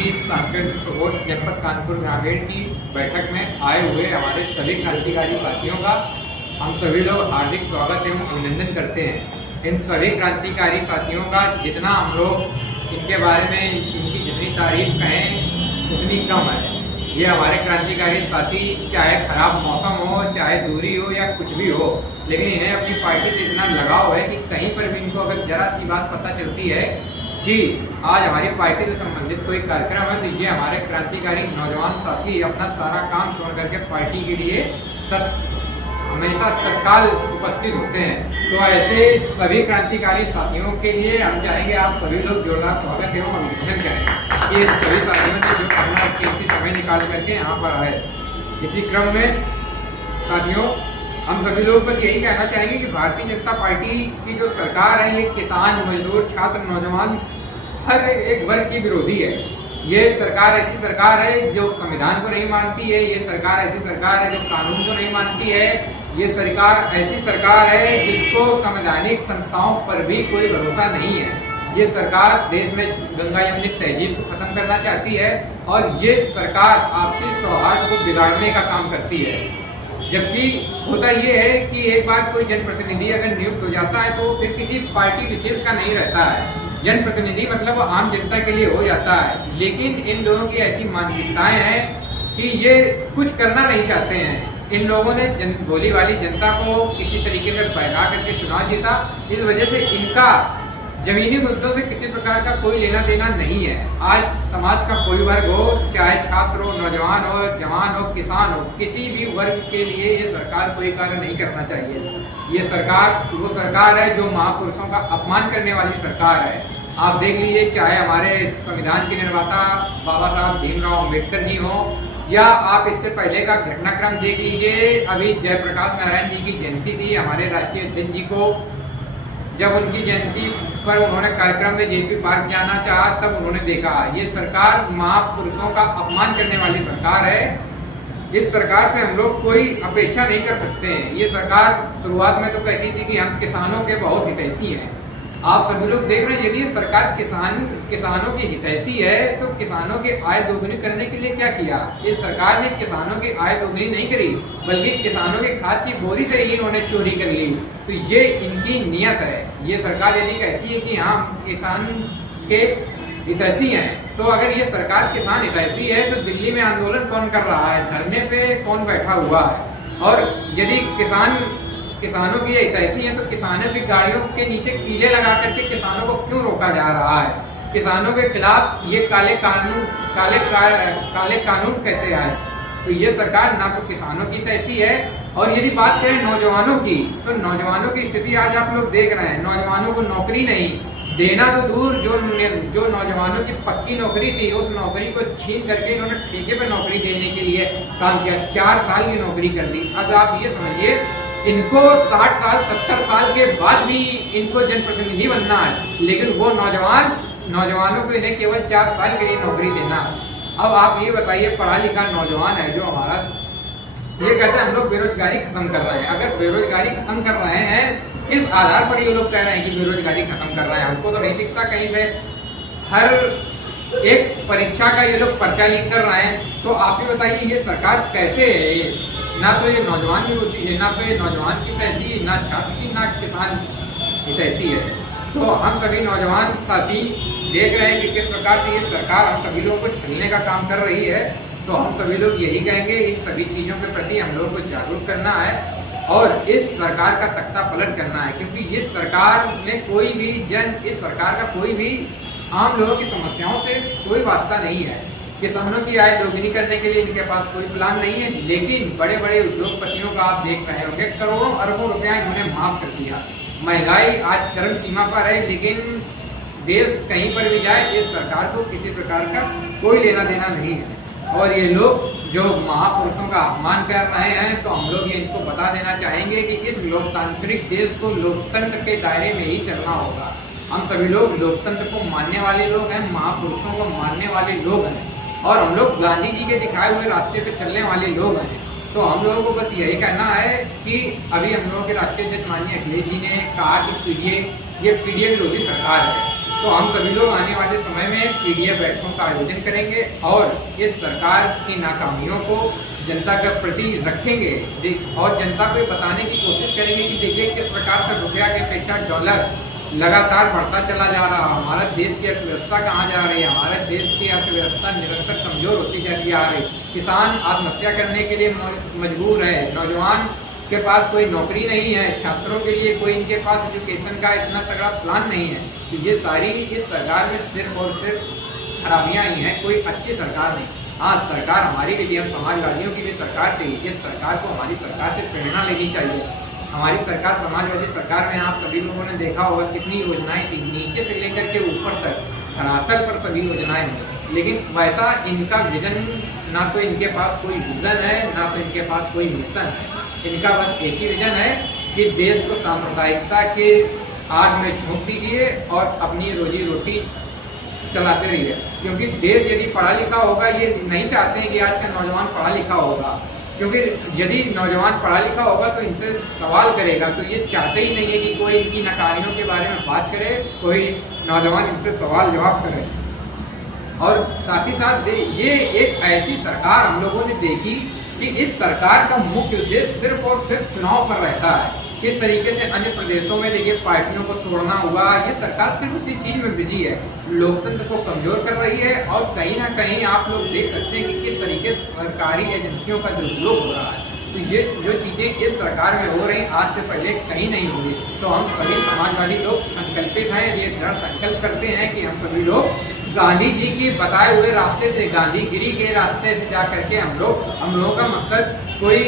की सांस्कृतिक प्रकोष्ठ जनपद कानपुर ग्रामीण की बैठक में आए हुए हमारे सभी क्रांतिकारी साथियों का हम सभी लोग हार्दिक स्वागत एवं अभिनंदन करते हैं। इन सभी क्रांतिकारी साथियों का जितना हम लोग इनके बारे में इनकी जितनी तारीफ कहें उतनी कम है। ये हमारे क्रांतिकारी साथी चाहे खराब मौसम हो, चाहे दूरी हो या कुछ भी हो, लेकिन इन्हें अपनी पार्टी से इतना लगाव है कि कहीं पर भी इनको अगर जरा सी बात पता चलती है कि आज हमारी पार्टी से संबंधित कोई कार्यक्रम है तो ये हमारे क्रांतिकारी नौजवान साथी अपना सारा काम छोड़ करके पार्टी के लिए हमेशा तत्काल उपस्थित होते हैं। तो ऐसे सभी क्रांतिकारी साथियों के लिए हम चाहेंगे आप सभी लोग जोरदार स्वागत एवं अभिनंदन करें। ये सभी साथियों ने जो अपना कीमती समय निकाल करके यहाँ पर आए। इसी क्रम में साथियों हम सभी लोग बस यही कहना चाहेंगे कि भारतीय जनता पार्टी की जो सरकार है ये किसान, मजदूर, छात्र, नौजवान हर एक वर्ग की विरोधी है। ये सरकार ऐसी सरकार है जो संविधान को नहीं मानती है। ये सरकार ऐसी सरकार है जो कानून को नहीं मानती है। ये सरकार ऐसी सरकार है जिसको संवैधानिक संस्थाओं पर भी कोई भरोसा नहीं है। ये सरकार देश में गंगा यमुनी तहजीब को खत्म करना चाहती है और ये सरकार आपसी सौहार्द को बिगाड़ने का काम करती है। जबकि होता ये है कि एक बार कोई जनप्रतिनिधि अगर नियुक्त हो जाता है तो फिर किसी पार्टी विशेष का नहीं रहता है। जनप्रतिनिधि मतलब वो आम जनता के लिए हो जाता है। लेकिन इन लोगों की ऐसी मानसिकताएं हैं कि ये कुछ करना नहीं चाहते हैं। इन लोगों ने भोली वाली जनता को किसी तरीके से बहका करके चुनाव जीता। इस वजह से इनका जमीनी मुद्दों से किसी प्रकार का कोई लेना देना नहीं है। आज समाज का कोई वर्ग हो, चाहे छात्र हो, नौजवान हो, जवान हो, किसान हो, किसी भी वर्ग के लिए ये सरकार कोई कार्य नहीं करना चाहिए। ये सरकार वो सरकार है जो महापुरुषों का अपमान करने वाली सरकार है। आप देख लीजिए, चाहे हमारे संविधान के निर्माता बाबा साहब भीमराव अम्बेडकर जी हो या आप इससे पहले का घटनाक्रम देख लीजिए। अभी जयप्रकाश नारायण जी की जयंती थी, हमारे राष्ट्रीय अध्यक्ष जी को जब उनकी जयंती पर उन्होंने कार्यक्रम में जेपी पार्क जाना चाहा तब उन्होंने देखा ये सरकार महापुरुषों का अपमान करने वाली सरकार है। इस सरकार से हम लोग कोई अपेक्षा नहीं कर सकते हैं। ये सरकार शुरुआत में तो कहती थी कि हम किसानों के बहुत हितैषी हैं। आप सभी लोग देख रहे हैं, यदि सरकार किसानों की हितैषी है तो किसानों की आय दोगुनी करने के लिए क्या किया? इस सरकार ने किसानों की आय दोगुनी नहीं करी, बल्कि किसानों के खाद की बोरी से ही इन्होंने चोरी कर ली। तो ये इनकी नियत है। ये सरकार यदि कहती है कि हम किसान के हितैषी हैं, तो अगर ये सरकार किसान हितैषी है तो दिल्ली में आंदोलन कौन कर रहा है, धरने पे कौन बैठा हुआ है? और यदि किसानों की हितैषी है तो किसानों की गाड़ियों के नीचे कीले लगा करके किसानों को क्यों रोका जा रहा है? किसानों के खिलाफ ये काले कानून कैसे आए? तो ये सरकार ना तो किसानों की हितैषी है। और यदि बात करें नौजवानों की, तो नौजवानों की स्थिति आज आप लोग देख रहे हैं। नौजवानों को नौकरी नहीं देना तो दूर, जो नौजवानों की पक्की नौकरी थी उस नौकरी को छीन करके इन्होंने ठेके पे नौकरी देने के लिए काम किया। 4 साल की नौकरी कर दी। अब आप ये समझिए, इनको 60 साल 70 साल के बाद भी इनको जनप्रतिनिधि बनना है, लेकिन वो नौजवानों को इन्हें केवल 4 साल के लिए नौकरी देना है। अब आप ये बताइए, पढ़ा लिखा नौजवान है जो हमारा, ये कहते हैं हम लोग बेरोजगारी खत्म कर रहे हैं। अगर बेरोजगारी खत्म कर रहे हैं, किस आधार पर ये लोग कह रहे हैं कि बेरोजगारी खत्म कर रहे हैं? हमको तो नहीं दिखता कहीं से। हर एक परीक्षा का ये लोग पर्चा लिख कर रहे हैं। तो आप ही बताइए, ये सरकार कैसे है? ना तो ये नौजवान की होती है, ना तो ये नौजवान की हितैषी, ना छात्र की, ना किसान हितैषी है। तो हम सभी नौजवान साथी देख रहे हैं कि किस प्रकार से ये सरकार हम सभी लोगों को छलने का काम कर रही है। तो हम सभी लोग यही कहेंगे, इन सभी चीज़ों के प्रति हम लोगों को जागरूक करना है और इस सरकार का तख्ता पलट करना है। क्योंकि इस सरकार में इस सरकार का कोई भी आम लोगों की समस्याओं से कोई वास्ता नहीं है। किसानों की आय दोगुनी करने के लिए इनके पास कोई प्लान नहीं है। लेकिन बड़े बड़े उद्योगपतियों का आप देख रहे होंगे, करोड़ों अरबों रुपया इन्होंने माफ कर दिया। महंगाई आज चरम सीमा पर है, लेकिन देश कहीं पर भी जाए इस सरकार को किसी प्रकार का कोई लेना देना नहीं है। और ये लोग जो महापुरुषों का अपमान कर रहे हैं, तो हम लोग ये इनको बता देना चाहेंगे कि इस लोकतांत्रिक देश को लोकतंत्र के दायरे में ही चलना होगा। हम सभी लोग लोकतंत्र को मानने वाले लोग हैं, महापुरुषों को मानने वाले लोग हैं और हम लोग गांधी जी के दिखाए हुए रास्ते पे चलने वाले लोग हैं। तो हम लोगों को बस यही कहना है कि अभी हम लोगों के राष्ट्रीय अध्यक्ष माननीय अखिलेश जी ने कहा कि ये पीडीए विरोधी सरकार है। तो हम सभी लोग आने वाले समय में पीडीएफ बैठकों का आयोजन करेंगे और इस सरकार की नाकामियों को जनता के प्रति रखेंगे और जनता को बताने की कोशिश करेंगे कि देखिए किस प्रकार से रुपया की अपेक्षा डॉलर लगातार बढ़ता चला जा रहा है। हमारे देश की अर्थव्यवस्था कहाँ जा रही है, हमारे देश की अर्थव्यवस्था निरंतर कमजोर होती चली आ रही। किसान आत्महत्या करने के लिए मजबूर है, नौजवान के पास कोई नौकरी नहीं है, छात्रों के लिए कोई इनके पास एजुकेशन का इतना तगड़ा प्लान नहीं है। तो ये सारी इस सरकार में सिर्फ और सिर्फ खराबियाँ ही हैं, कोई अच्छी सरकार नहीं। हाँ, सरकार हमारी भी हम समाजवादियों की भी सरकार थी, इस सरकार को हमारी सरकार से प्रेरणा लेनी चाहिए। हमारी सरकार समाजवादी सरकार में आप सभी लोगों ने देखा होगा कितनी योजनाएं थी, नीचे से लेकर के ऊपर तक धरातल पर सभी योजनाएं हैं। लेकिन वैसा इनका विजन, ना तो इनके पास कोई विजन है, ना तो इनके पास कोई मिशन है। इनका बस एक ही विजन है कि देश को सांप्रदायिकता के आग में झोंक दीजिए और अपनी रोजी रोटी चलाते रहिए। क्योंकि देश यदि पढ़ा लिखा होगा, ये नहीं चाहते हैं कि आज का नौजवान पढ़ा लिखा होगा, क्योंकि यदि नौजवान पढ़ा लिखा होगा तो इनसे सवाल करेगा। तो ये चाहते ही नहीं है कि कोई इनकी नाकामियों के बारे में बात करे, कोई नौजवान इनसे सवाल जवाब करे। और साथ ही साथ ये एक ऐसी सरकार हम लोगों ने देखी कि इस सरकार का मुख्य उद्देश्य सिर्फ और सिर्फ चुनाव पर रहता है। किस तरीके से अन्य प्रदेशों में देखिए पार्टियों को तोड़ना हुआ, ये सरकार सिर्फ उसी चीज में बिजी है, लोकतंत्र को कमजोर कर रही है। और कहीं ना कहीं आप लोग देख सकते हैं कि किस तरीके से सरकारी एजेंसियों का दुरुपयोग हो रहा है। तो ये जो चीजें इस सरकार में हो रही, आज से पहले कहीं नहीं हुई। तो हम सभी समाजवादी लोग संकल्पित हैं, ये दृढ़ संकल्प करते हैं कि हम सभी लोग गांधी जी के बताए हुए रास्ते से, गांधीगिरी के रास्ते से जा करके हम लोगों का मकसद कोई